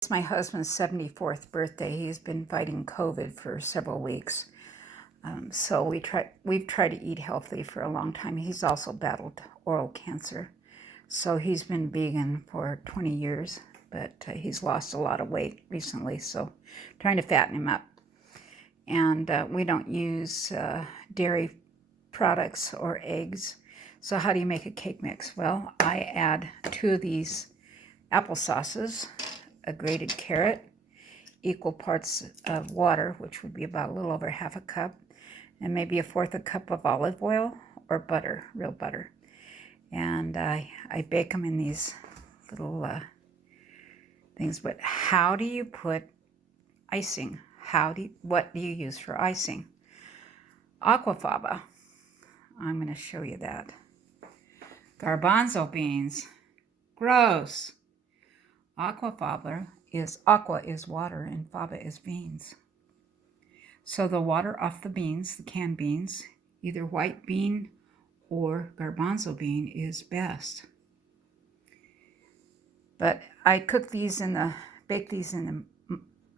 It's my husband's 74th birthday. He's been fighting COVID for several weeks. So we've tried to eat healthy for a long time. He's also battled oral cancer. So he's been vegan for 20 years, but he's lost a lot of weight recently. So trying to fatten him up. And we don't use dairy products or eggs. So how do you make a cake mix? Well, I add 2 of these applesauces, a grated carrot, equal parts of water, which would be about a little over half a cup, and maybe 1/4 a cup of olive oil or butter, real butter. And I bake them in these little things. But how do you put icing? What do you use for icing? AguaFaba. I'm going to show you that. Garbanzo beans. Gross. Aqua is water and faba is beans. So the water off the beans, the canned beans, either white bean or garbanzo bean is best. But I bake these in the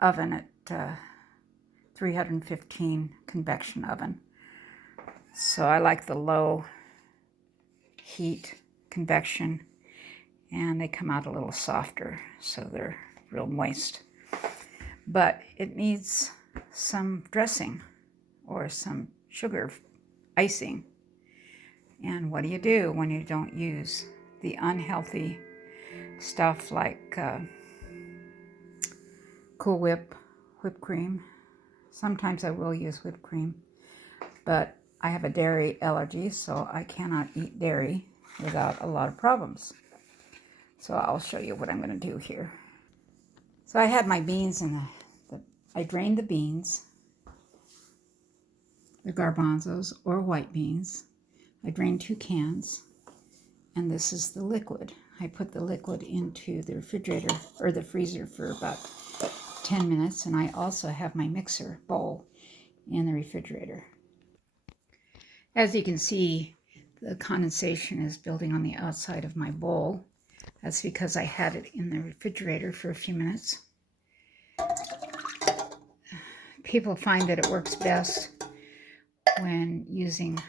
oven at 315 convection oven. So I like the low heat convection, and they come out a little softer, so they're real moist. But it needs some dressing or some sugar icing. And what do you do when you don't use the unhealthy stuff like Cool Whip, whipped cream? Sometimes I will use whipped cream, but I have a dairy allergy, so I cannot eat dairy without a lot of problems. So I'll show you what I'm going to do here. So I had my beans in I drained the beans, the garbanzos or white beans. I drained 2 cans, and this is the liquid. I put the liquid into the refrigerator or the freezer for about 10 minutes, and I also have my mixer bowl in the refrigerator. As you can see, the condensation is building on the outside of my bowl. That's because I had it in the refrigerator for a few minutes. People find that it works best when using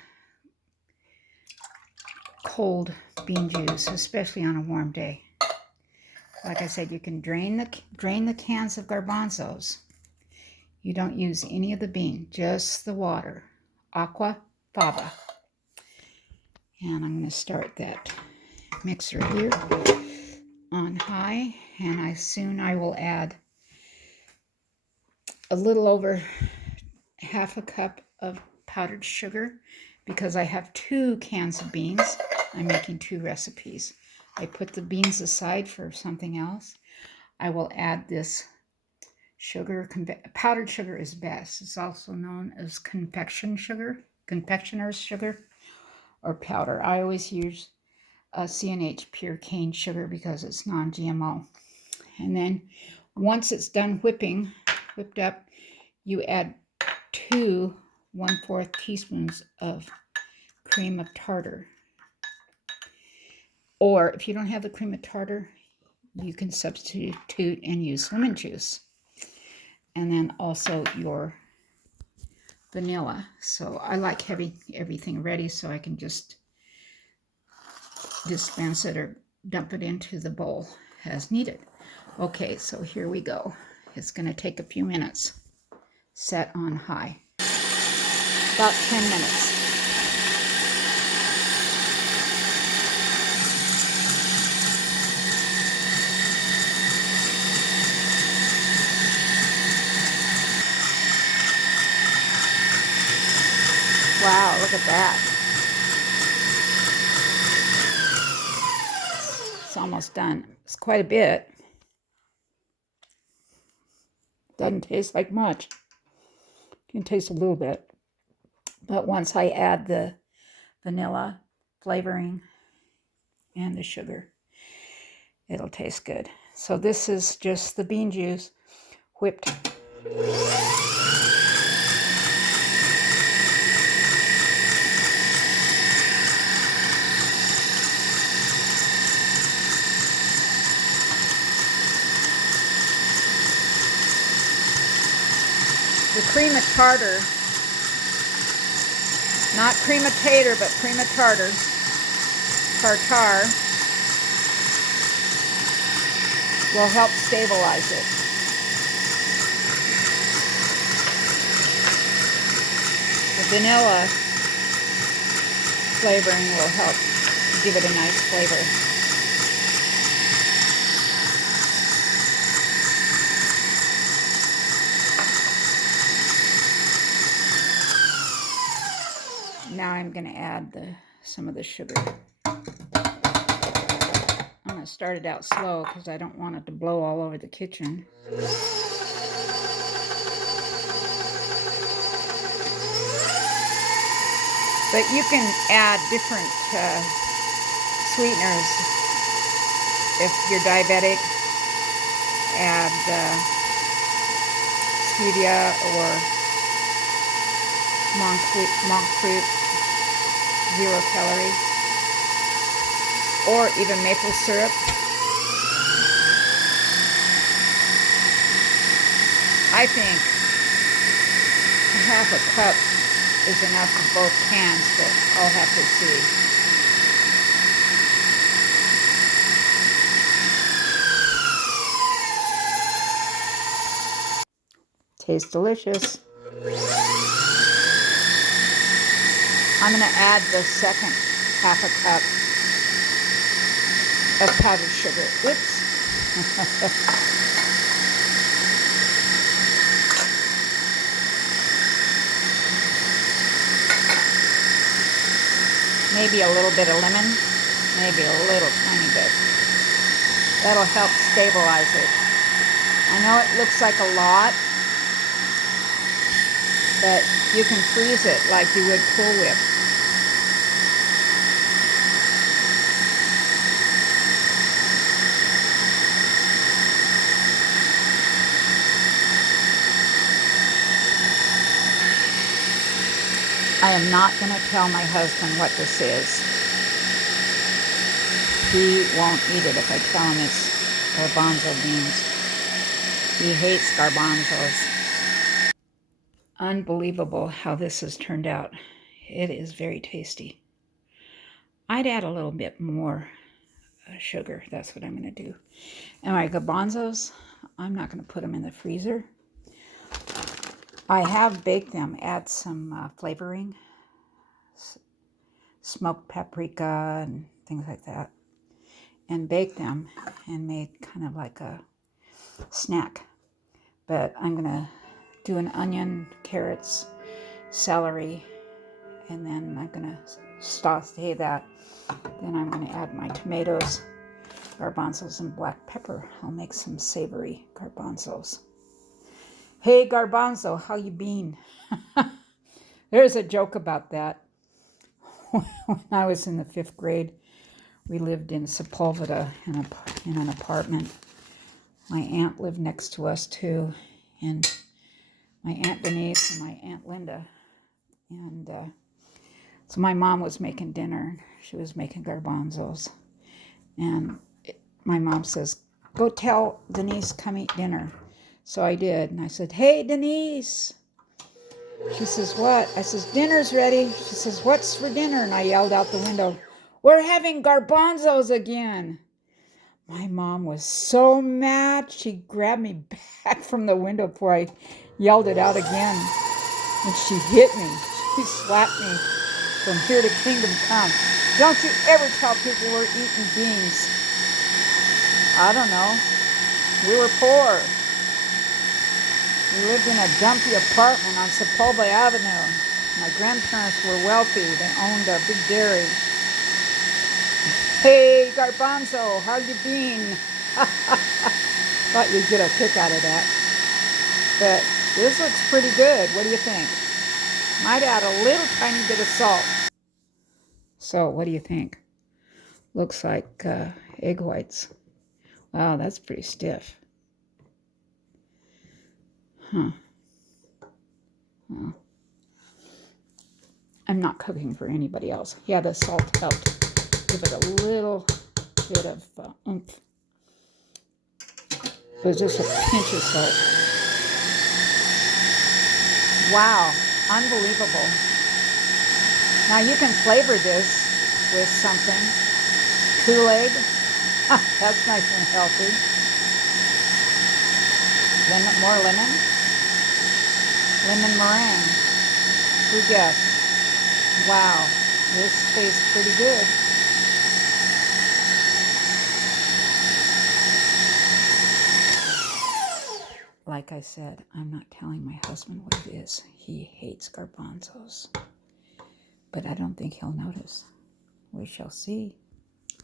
cold bean juice, especially on a warm day. Like I said, you can drain the cans of garbanzos. You don't use any of the bean, just the water. AguaFaba. And I'm going to start that mixer here on high, and I will add a little over half a cup of powdered sugar because I have 2 cans of beans. I'm making 2 recipes. I put the beans aside for something else. I will add this sugar. Powdered sugar is best. It's also known as confectioner's sugar or powder. I always use C&H pure cane sugar because it's non-GMO. And then once it's done whipped up, you add 2 1/4 teaspoons of cream of tartar. Or if you don't have the cream of tartar, you can substitute and use lemon juice. And then also your vanilla. So I like having everything ready so I can just dispense it or dump it into the bowl as needed. Okay, so here we go. It's going to take a few minutes. Set on high. About 10 minutes. Wow, look at that. It's almost done. It's quite a bit. Doesn't taste like much. You can taste a little bit. But once I add the vanilla flavoring and the sugar, it'll taste good. So this is just the bean juice whipped. The cream of tartar, not cream of tater, but cream of tartar, tartar, will help stabilize it. The vanilla flavoring will help give it a nice flavor. Now I'm going to add some of the sugar. I'm going to start it out slow because I don't want it to blow all over the kitchen. But you can add different sweeteners. If you're diabetic, add stevia or monk fruit, 0 calorie, or even maple syrup. I think half a cup is enough for both pans, but I'll have to see. Tastes delicious. I'm going to add the second half a cup of powdered sugar. Oops. Maybe a little bit of lemon, maybe a little tiny bit. That'll help stabilize it. I know it looks like a lot, but you can freeze it like you would Cool Whip. I am not going to tell my husband what this is. He won't eat it if I tell him it's garbanzo beans. He hates garbanzos. Unbelievable how this has turned out. It is very tasty. I'd add a little bit more sugar. That's what I'm going to do. And my garbanzos, I'm not going to put them in the freezer. I have baked them. Add some flavoring, smoked paprika and things like that, and bake them and made kind of like a snack. But I'm going to do an onion, carrots, celery, and then I'm going to saute that. Then I'm going to add my tomatoes, garbanzos, and black pepper. I'll make some savory garbanzos. Hey, garbanzo, how you been? There's a joke about that. When I was in the 5th grade, we lived in Sepulveda in an apartment. My aunt lived next to us too, and my Aunt Denise and my Aunt Linda. And so my mom was making dinner. She was making garbanzos. And my mom says, "Go tell Denise, come eat dinner." So I did, and I said, "Hey, Denise." She says, "What?" I says, "Dinner's ready." She says, "What's for dinner?" And I yelled out the window, "We're having garbanzos again." My mom was so mad, she grabbed me back from the window before I yelled it out again. And she hit me. She slapped me from here to kingdom come. Don't you ever tell people we're eating beans. I don't know. We were poor. We lived in a dumpy apartment on Sepulveda Avenue. My grandparents were wealthy. They owned a big dairy. Hey, garbanzo, how you been? Thought you'd get a kick out of that. But this looks pretty good. What do you think? Might add a little tiny bit of salt. So, what do you think? Looks like egg whites. Wow, that's pretty stiff. Huh. Well, I'm not cooking for anybody else. Yeah, the salt helped give it a little bit of oomph. It was just a pinch of salt. Wow, unbelievable. Now you can flavor this with something. Kool-Aid. That's nice and healthy. Lemon, more lemon. Lemon meringue. Who guessed? Wow, this tastes pretty good. Like I said, I'm not telling my husband what it is. He hates garbanzos. But I don't think he'll notice. We shall see.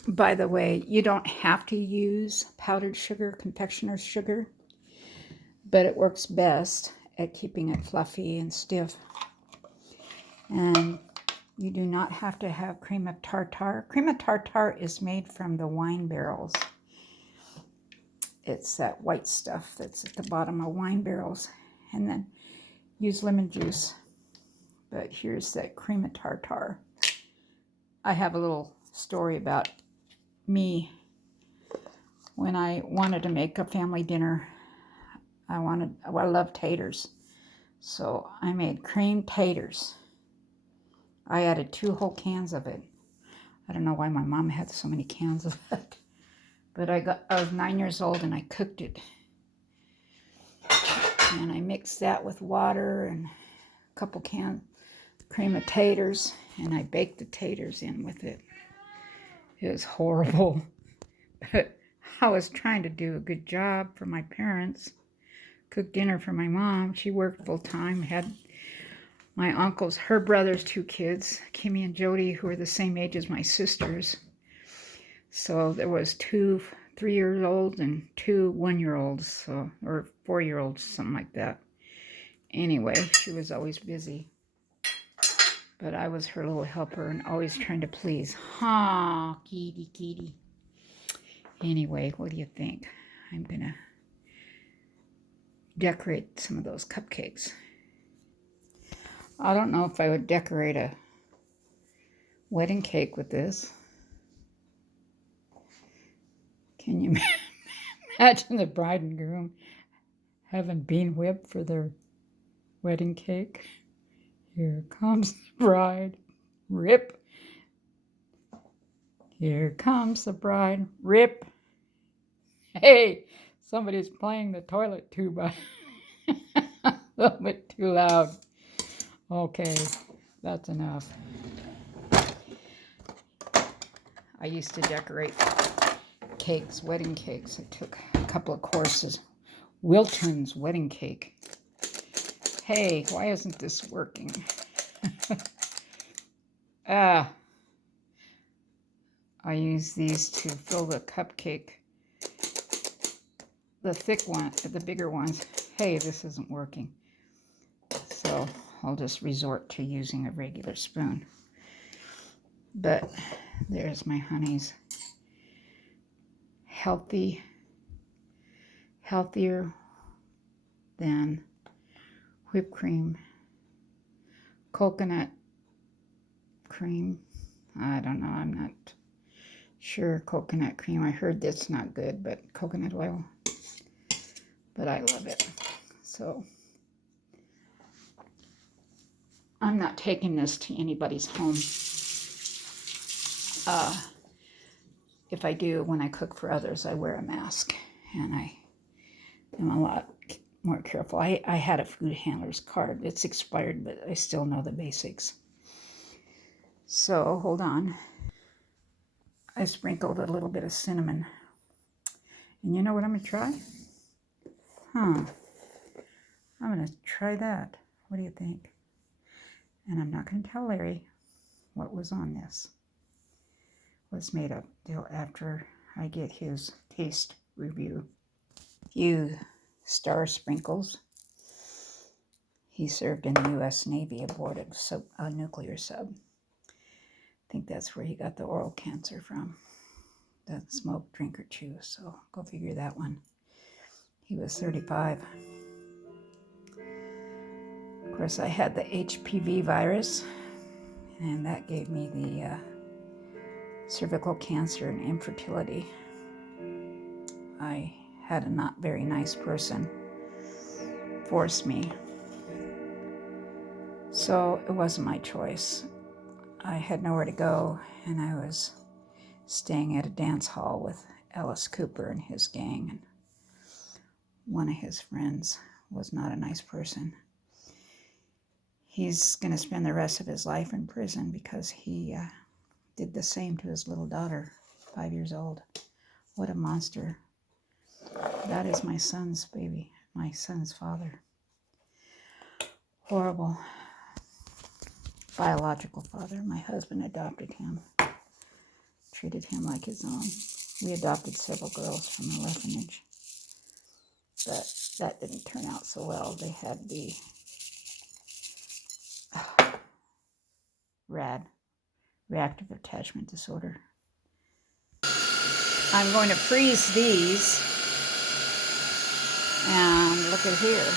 By the way, you don't have to use powdered sugar, confectioner's sugar, but it works best at keeping it fluffy and stiff. And you do not have to have cream of tartar. Cream of tartar is made from the wine barrels. It's that white stuff that's at the bottom of wine barrels. And then use lemon juice. But here's that cream of tartar. I have a little story about me. When I wanted to make a family dinner, I love taters. So I made creamed taters. I added 2 whole cans of it. I don't know why my mom had so many cans of it. But I was 9 years old and I cooked it. And I mixed that with water and a couple cans cream of taters. And I baked the taters in with it. It was horrible. But I was trying to do a good job for my parents. Cooked dinner for my mom. She worked full time. Had my uncles, her brothers, 2 kids, Kimmy and Jody, who were the same age as my sisters. So there was 2 3-year-olds and 2 1-year-olds, so, or 4-year-olds, something like that. Anyway, she was always busy. But I was her little helper and always trying to please. Ha, kitty, kitty. Anyway, what do you think? I'm going to decorate some of those cupcakes. I don't know if I would decorate a wedding cake with this. Can you imagine the bride and groom having bean whipped for their wedding cake? Here comes the bride, rip. Here comes the bride, rip. Hey, somebody's playing the toilet tuba. A little bit too loud. Okay, that's enough. I used to decorate cakes, wedding cakes. I took a couple of courses. Wilton's wedding cake. Hey, why isn't this working? I use these to fill the cupcake. The thick one, the bigger ones. Hey, this isn't working. So I'll just resort to using a regular spoon. But there's my honeys. Healthier than whipped cream, coconut cream. I don't know, I'm not sure. Coconut cream, I heard that's not good, but coconut oil. But I love it. So I'm not taking this to anybody's home. If I do, when I cook for others, I wear a mask, and I am a lot more careful. I had a food handler's card. It's expired, but I still know the basics. So, hold on. I sprinkled a little bit of cinnamon. And you know what I'm going to try? I'm going to try that. What do you think? And I'm not going to tell Larry what was on this. Was made up till after I get his taste review. Few star sprinkles. He served in the U.S. Navy aboard a nuclear sub. I think that's where he got the oral cancer from. Doesn't smoke, drink, or chew, so go figure that one. He was 35. Of course, I had the HPV virus, and that gave me the cervical cancer and infertility. I had a not very nice person force me So it wasn't my choice. I had nowhere to go, and I was staying at a dance hall with Alice Cooper and his gang, and one of his friends was not a nice person. He's going to spend the rest of his life in prison because he did the same to his little daughter, 5 years old. What a monster. That is my son's baby, my son's father. Horrible. Biological father. My husband adopted him, treated him like his own. We adopted several girls from the orphanage, but that didn't turn out so well. They had the reactive attachment disorder. I'm going to freeze these, and look at here.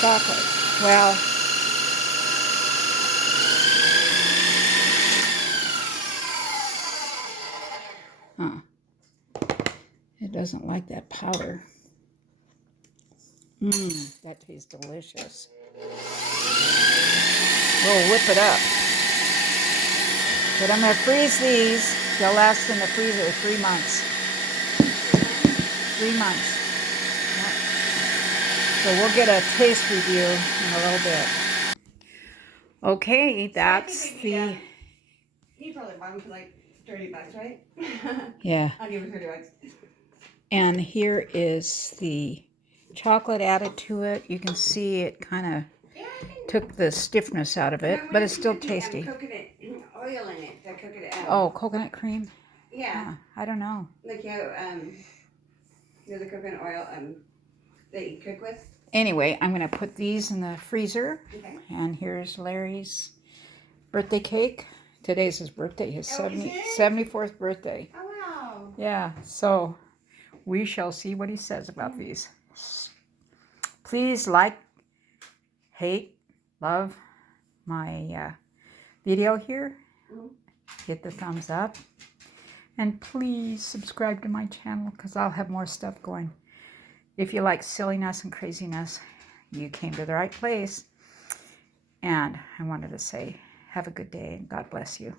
Chocolate. Well, it doesn't like that powder. That tastes delicious. We'll whip it up. But I'm going to freeze these. They'll last in the freezer 3 months. 3 months. So we'll get a taste review in a little bit. Okay, that's the... You probably bought them for like $30, right? Yeah. I'll give it $30. And here is the chocolate added to it. You can see it kind of took the stiffness out of it, but it's still tasty. Coconut oil in it. The coconut. Oh, coconut cream? Yeah. I don't know. Like the coconut oil that you cook with. Anyway, I'm going to put these in the freezer. Okay. And here's Larry's birthday cake. Today's his birthday, his 74th birthday. Oh, wow. Yeah, so we shall see what he says about these. Please like, hate, love my video here. Hit the thumbs up. And please subscribe to my channel because I'll have more stuff going. If you like silliness and craziness, you came to the right place. And I wanted to say, have a good day and God bless you.